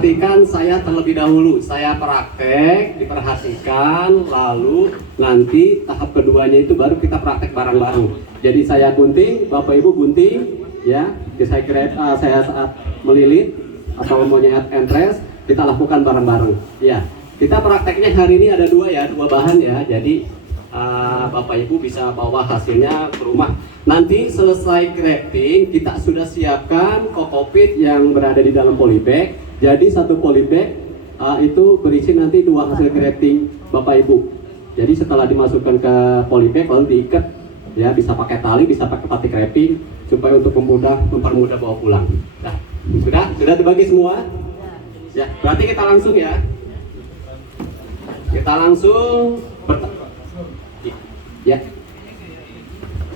perhatikan saya terlebih dahulu. Saya praktek, diperhatikan, lalu nanti tahap keduanya itu baru kita praktek bareng-bareng. Jadi saya gunting, Bapak Ibu gunting, ya. Saya saat melilit atau monyet entres, kita lakukan bareng-bareng. Ya, kita prakteknya hari ini ada dua bahan ya. Jadi Bapak Ibu bisa bawa hasilnya ke rumah. Nanti selesai grafting, kita sudah siapkan kokopit yang berada di dalam polybag. Jadi satu polybag itu berisi nanti dua hasil grafting Bapak Ibu. Jadi setelah dimasukkan ke polybag lalu diikat, ya bisa pakai tali, bisa pakai batik wrapping supaya untuk mempermudah bawa pulang. Nah, sudah dibagi semua? Ya, berarti kita langsung ya. Kita langsung ya.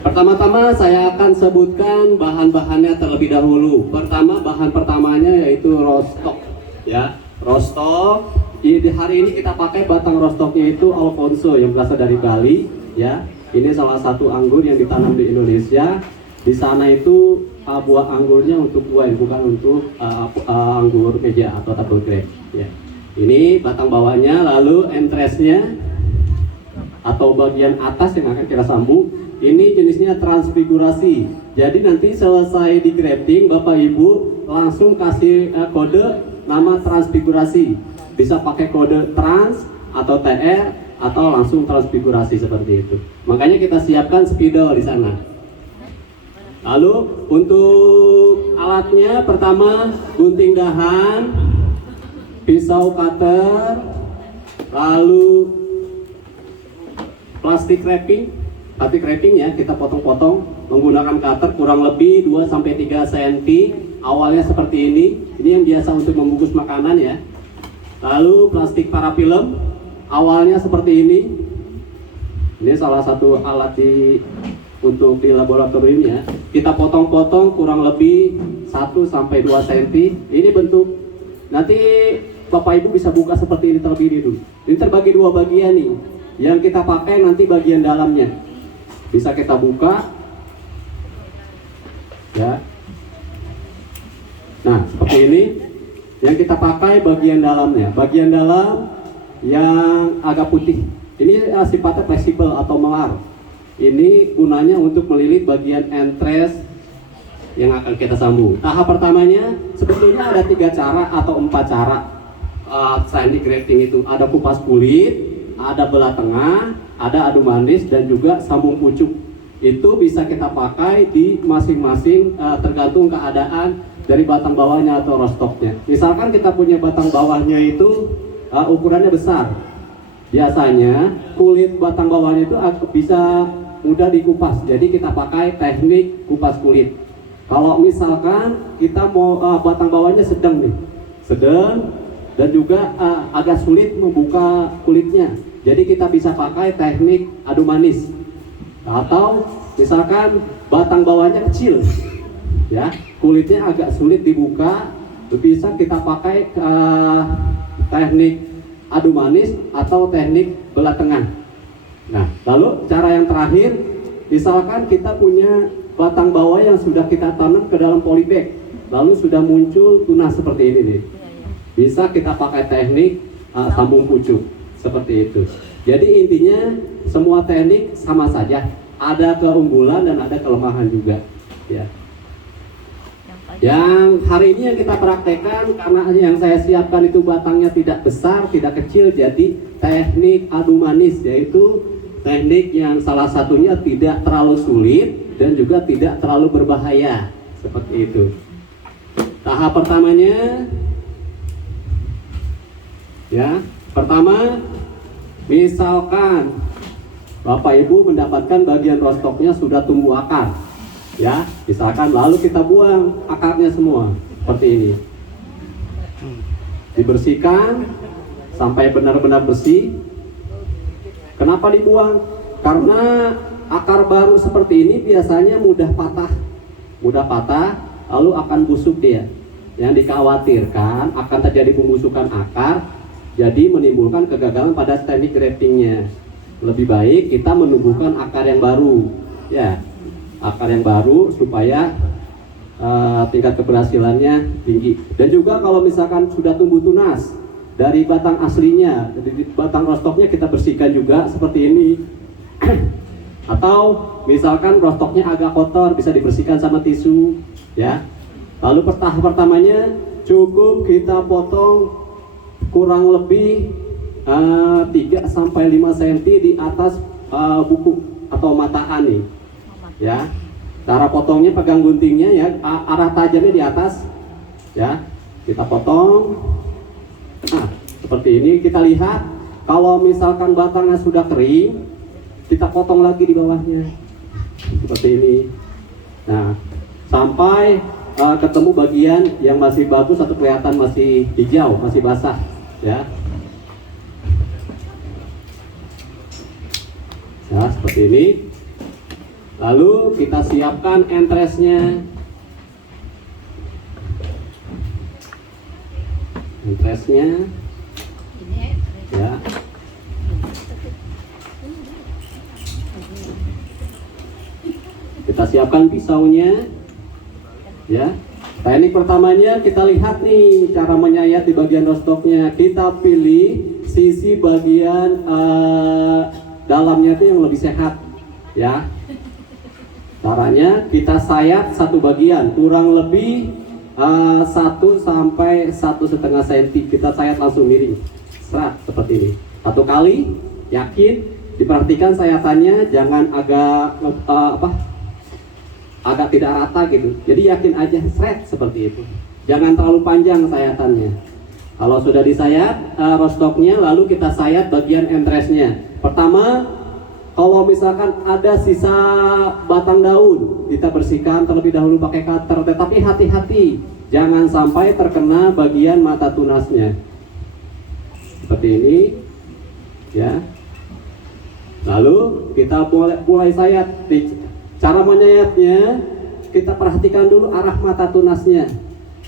Pertama-tama saya akan sebutkan bahan-bahannya terlebih dahulu. Bahan pertamanya yaitu rostock, ya. Rostock. Di hari ini kita pakai batang rostocknya itu Alfonso yang berasal dari Bali, ya. Ini salah satu anggur yang ditanam di Indonesia. Di sana itu buah anggurnya untuk wine, bukan untuk anggur meja atau table grape, ya. Ini batang bawahnya, lalu entresnya atau bagian atas yang akan kita sambung. Ini jenisnya transfigurasi. Jadi nanti selesai di grafting, Bapak Ibu langsung kasih kode nama transfigurasi. Bisa pakai kode trans atau TR atau langsung transfigurasi seperti itu. Makanya kita siapkan spidol di sana. Lalu untuk alatnya pertama gunting dahan, pisau cutter, lalu plastik wrapping ya, kita potong-potong menggunakan cutter kurang lebih 2-3 cm. Awalnya seperti ini yang biasa untuk membungkus makanan ya. Lalu plastik parafilm awalnya seperti ini salah satu alat untuk di laboratorium ya. Kita potong-potong kurang lebih 1-2 cm. Ini bentuk, nanti Bapak Ibu bisa buka seperti ini terlebih dulu. Ini terbagi dua bagian nih. Yang kita pakai nanti bagian dalamnya bisa kita buka ya. Nah seperti ini yang kita pakai bagian dalamnya, bagian dalam yang agak putih ini sifatnya fleksibel atau melar. Ini gunanya untuk melilit bagian entres yang akan kita sambung. Tahap pertamanya sebetulnya ada 3 cara atau 4 cara teknik grafting itu. Ada kupas kulit, ada belah tengah, ada adu manis, dan juga sambung pucuk. Itu bisa kita pakai di masing-masing tergantung keadaan dari batang bawahnya atau rostocknya. Misalkan kita punya batang bawahnya itu ukurannya besar, biasanya kulit batang bawahnya itu bisa mudah dikupas. Jadi kita pakai teknik kupas kulit. Kalau misalkan kita mau batang bawahnya sedang dan juga agak sulit membuka kulitnya, jadi kita bisa pakai teknik adu manis. Atau misalkan batang bawahnya kecil, ya, kulitnya agak sulit dibuka, bisa kita pakai teknik adu manis atau teknik belah tengah. Nah, lalu cara yang terakhir, misalkan kita punya batang bawah yang sudah kita tanam ke dalam polybag, lalu sudah muncul tunas seperti ini nih, bisa kita pakai teknik sambung pucuk seperti itu. Jadi intinya semua teknik sama saja, ada keunggulan dan ada kelemahan juga ya. Yang hari ini yang kita praktekkan, karena yang saya siapkan itu batangnya tidak besar, tidak kecil, jadi teknik adu manis, yaitu teknik yang salah satunya tidak terlalu sulit dan juga tidak terlalu berbahaya seperti itu. Tahap pertamanya ya, pertama misalkan Bapak Ibu mendapatkan bagian rostocknya sudah tumbuh akar ya, misalkan, lalu kita buang akarnya semua seperti ini, dibersihkan sampai benar-benar bersih. Kenapa dibuang? Karena akar baru seperti ini biasanya mudah patah, lalu akan busuk dia. Yang dikhawatirkan akan terjadi pembusukan akar, jadi menimbulkan kegagalan pada teknik graftingnya. Lebih baik kita menumbuhkan akar yang baru, ya, akar yang baru supaya tingkat keberhasilannya tinggi. Dan juga kalau misalkan sudah tumbuh tunas dari batang aslinya, dari batang rostoknya kita bersihkan juga seperti ini. Atau misalkan rostoknya agak kotor, bisa dibersihkan sama tisu, ya. Lalu tahap pertamanya cukup kita potong kurang lebih 3-5 cm di atas buku atau mata ani, ya. Cara potongnya pegang guntingnya ya, arah tajamnya di atas, ya. Kita potong. Nah, seperti ini kita lihat. Kalau misalkan batangnya sudah kering, kita potong lagi di bawahnya, seperti ini. Nah, sampai ketemu bagian yang masih bagus atau kelihatan masih hijau, masih basah, ya. Nah, seperti ini. Lalu kita siapkan entresnya. Entresnya, ya. Kita siapkan pisaunya, ya. Teknik pertamanya kita lihat nih cara menyayat di bagian rostoknya. Kita pilih sisi bagian dalamnya itu yang lebih sehat, ya. Caranya kita sayat satu bagian kurang lebih 1 sampai 1,5 cm. Kita sayat langsung miring, serat seperti ini. Satu kali, yakin, diperhatikan sayatannya jangan agak tidak rata gitu. Jadi yakin aja seret seperti itu. Jangan terlalu panjang sayatannya. Kalau sudah disayat rostoknya, lalu kita sayat bagian entresnya. Pertama, kalau misalkan ada sisa batang daun, kita bersihkan terlebih dahulu pakai cutter. Tetapi hati-hati, jangan sampai terkena bagian mata tunasnya. Seperti ini, ya. Lalu kita mulai sayat. Cara menyayatnya, kita perhatikan dulu arah mata tunasnya.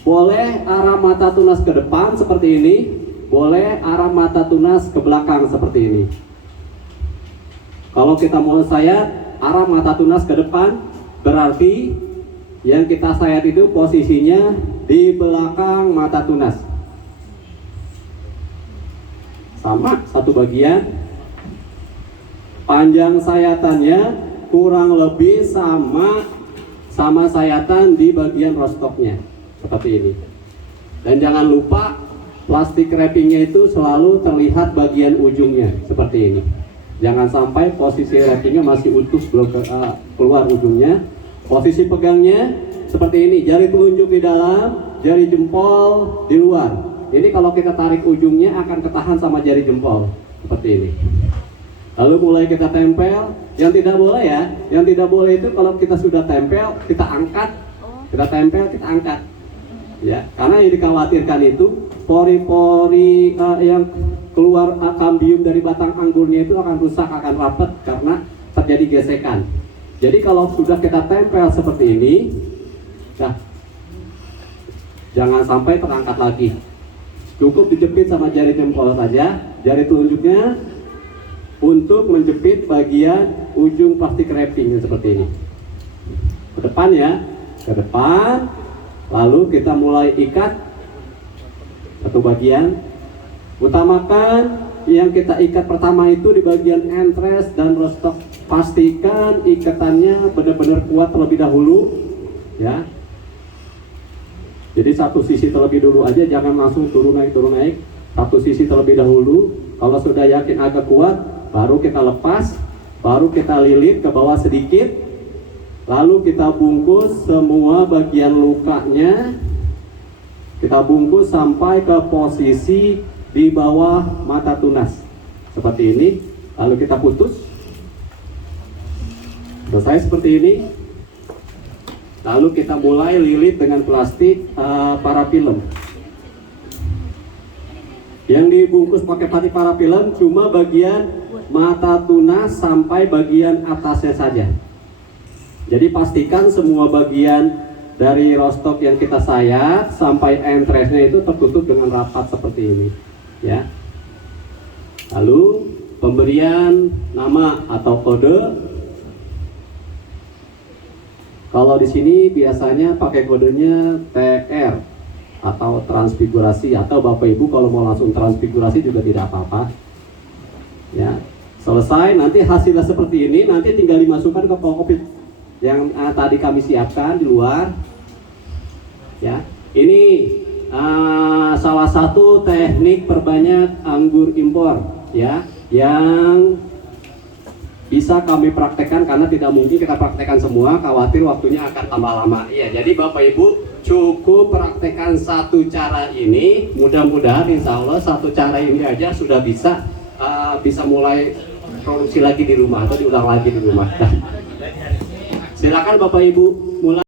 Boleh arah mata tunas ke depan seperti ini, boleh arah mata tunas ke belakang seperti ini. Kalau kita mau sayat arah mata tunas ke depan, berarti yang kita sayat itu posisinya di belakang mata tunas. Sama satu bagian. Panjang sayatannya kurang lebih sama sayatan di bagian rostoknya. Seperti ini. Dan jangan lupa plastik wrappingnya itu selalu terlihat bagian ujungnya. Seperti ini. Jangan sampai posisi wrappingnya masih utuh belum keluar ujungnya. Posisi pegangnya seperti ini, jari telunjuk di dalam, jari jempol di luar. Ini kalau kita tarik ujungnya akan ketahan sama jari jempol seperti ini. Lalu mulai kita tempel. Yang tidak boleh ya, yang tidak boleh itu kalau kita sudah tempel, kita angkat, kita tempel, kita angkat, ya. Karena yang dikhawatirkan itu pori-pori yang keluar kambium dari batang anggurnya itu akan rusak, akan rapat karena terjadi gesekan. Jadi kalau sudah kita tempel seperti ini, nah, jangan sampai terangkat lagi. Cukup dijepit sama jari jempol saja, jari telunjuknya untuk menjepit bagian ujung plastik wrapping seperti ini. Ke depan ya, ke depan. Lalu kita mulai ikat satu bagian. Utamakan yang kita ikat pertama itu di bagian entres dan rostok. Pastikan ikatannya benar-benar kuat terlebih dahulu, ya. Jadi satu sisi terlebih dulu aja, jangan langsung turun naik. Satu sisi terlebih dahulu. Kalau sudah yakin agak kuat, baru kita lepas, baru kita lilit ke bawah sedikit, lalu kita bungkus semua bagian lukanya. Kita bungkus sampai ke posisi di bawah mata tunas seperti ini, lalu kita putus. Selesai seperti ini, lalu kita mulai lilit dengan plastik parafilm. Yang dibungkus pakai plastik parafilm cuma bagian mata tunas sampai bagian atasnya saja. Jadi pastikan semua bagian dari rostok yang kita sayat sampai entresnya itu tertutup dengan rapat seperti ini, ya. Lalu pemberian nama atau kode. Kalau di sini biasanya pakai kodenya TR atau transfigurasi, atau Bapak Ibu kalau mau langsung transfigurasi juga tidak apa-apa. Ya, selesai nanti hasilnya seperti ini, nanti tinggal dimasukkan ke kokpit yang tadi kami siapkan di luar. Ya, ini salah satu teknik perbanyak anggur impor, ya, yang bisa kami praktekkan karena tidak mungkin kita praktekkan semua, khawatir waktunya akan tambah lama. Iya, jadi Bapak Ibu cukup praktekkan satu cara ini, mudah-mudahan insya Allah satu cara ini aja sudah bisa mulai produksi lagi di rumah atau diulang lagi di rumah. Silakan Bapak Ibu mulai.